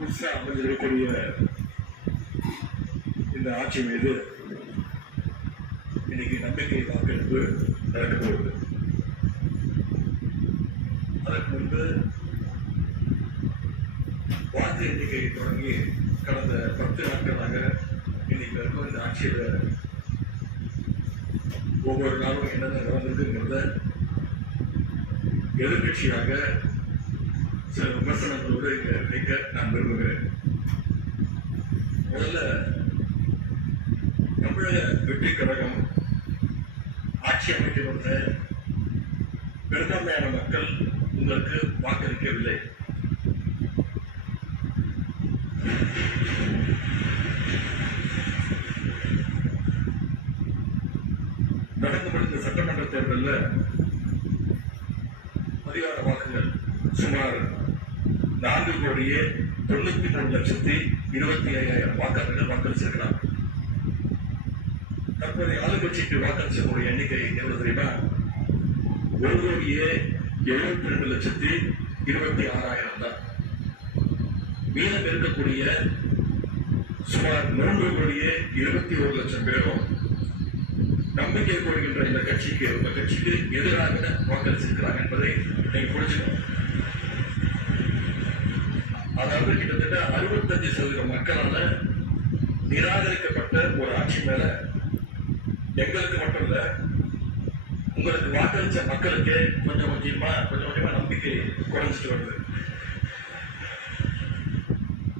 புதுசா அமைந்திருக்கக்கூடிய இந்த ஆட்சி மீது இன்னைக்கு நம்பிக்கை வாக்கெடுப்பு நடக்க போகுது. அதற்கு முன்பு வாக்கு எண்ணிக்கை தொடங்கி கடந்த 10 நாட்களாக இன்னைக்கு வரைக்கும் இந்த ஆட்சியில ஒவ்வொரு நாளும் என்னென்ன நடந்திருக்குங்கிறத எதிர்கட்சியாக சில விமர்சனங்களோடு இங்க வைக்க நான் விரும்புகிறேன். முதல்ல தமிழக வெற்றி கழகம் ஆட்சி அமைக்கின்ற பெரும்பான்மையான மக்கள் உங்களுக்கு வாக்களிக்கவில்லை. நடந்து முடிந்த சட்டமன்ற தேர்தலில் பதிவான வாக்குகள் சுமார் 4,93,25,000 வாக்காளர்கள் வாக்களிச்சிருக்கிறார். தற்போதைய ஆளுங்கட்சிக்கு வாக்களிச்சக்கூடிய எண்ணிக்கை எவ்வளவு தெரியுமா? 1,72,26,000 தான். மீதம் இருக்கக்கூடிய சுமார் 3,21,00,000 பேரும் நம்பிக்கை கொள்கின்ற இந்த கட்சிக்கு உங்க கட்சிக்கு எதிராக வாக்களிச்சிருக்கிறாங்க என்பதை நீங்க புரிஞ்சுக்கணும். அதாவது கிட்டத்தட்ட 65% மக்களால நிராகரிக்கப்பட்ட ஒரு ஆட்சி மேல எங்களுக்கு மட்டும் இல்ல, உங்களுக்கு வாக்களிச்ச மக்களுக்கு கொஞ்சம் கொஞ்சமா நம்பிக்கை குறைஞ்சிட்டு வருது.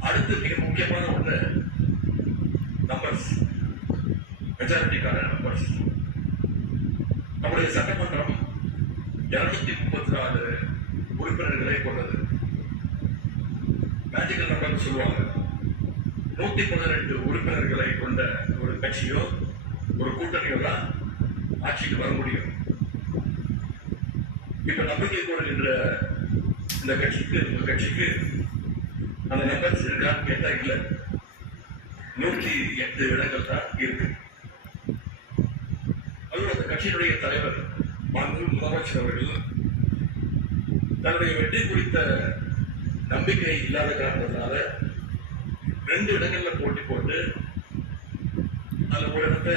அடுத்து மிக முக்கியமான ஒண்ணு நம்பர்ஸ், மெஜாரிட்டிக்கான நம்பர்ஸ். நம்முடைய சட்டமன்றம் 234 உறுப்பினர்களை கொண்டது. மேஜிக்கல் நம்பர் சொல்லுவாங்க. 112 உறுப்பினர்களை கொண்ட ஒரு கட்சியோ ஒரு கூட்டணியோ தான் ஆட்சிக்கு வர முடியும். இப்ப நம்பிக்கை கோருகின்ற இந்த கட்சிக்கு அந்த நம்பர்ஸ் இருக்கான்னு கேட்டா இல்ல. 108 இடங்கள் தான் இருக்கு. அதுவும் அந்த கட்சியினுடைய தலைவர் முதலமைச்சர் அவர்கள் தன்னுடைய வெற்றி குறித்த நம்பிக்கை இல்லாத காரணத்தினால 2 இடங்கள்ல போட்டி போட்டு அந்த ஒரு இடத்தை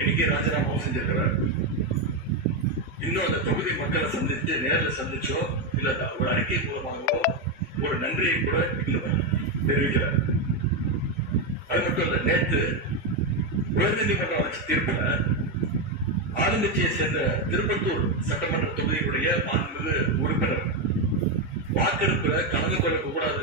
இன்னைக்கு ராஜினாமாவும் செஞ்சிருக்கிறார். இன்னும் அந்த தொகுதி மக்களை சந்திச்சு நேரில் சந்திச்சோ இல்ல ஒரு அறிக்கை மூலமாகவோ ஒரு நன்றியை கூட தெரிவிக்கிறார். அது மட்டும் இல்ல, நேற்று உயர்நீதிமன்றம் வச்ச தீர்ப்புல ஆளுங்கட்சியை சேர்ந்த திருப்பத்தூர் சட்டமன்ற தொகுதியுடைய மாண்புமிகு உறுப்பினர் வாக்கெடுப்புல கலந்து கொள்ளக்கூடாது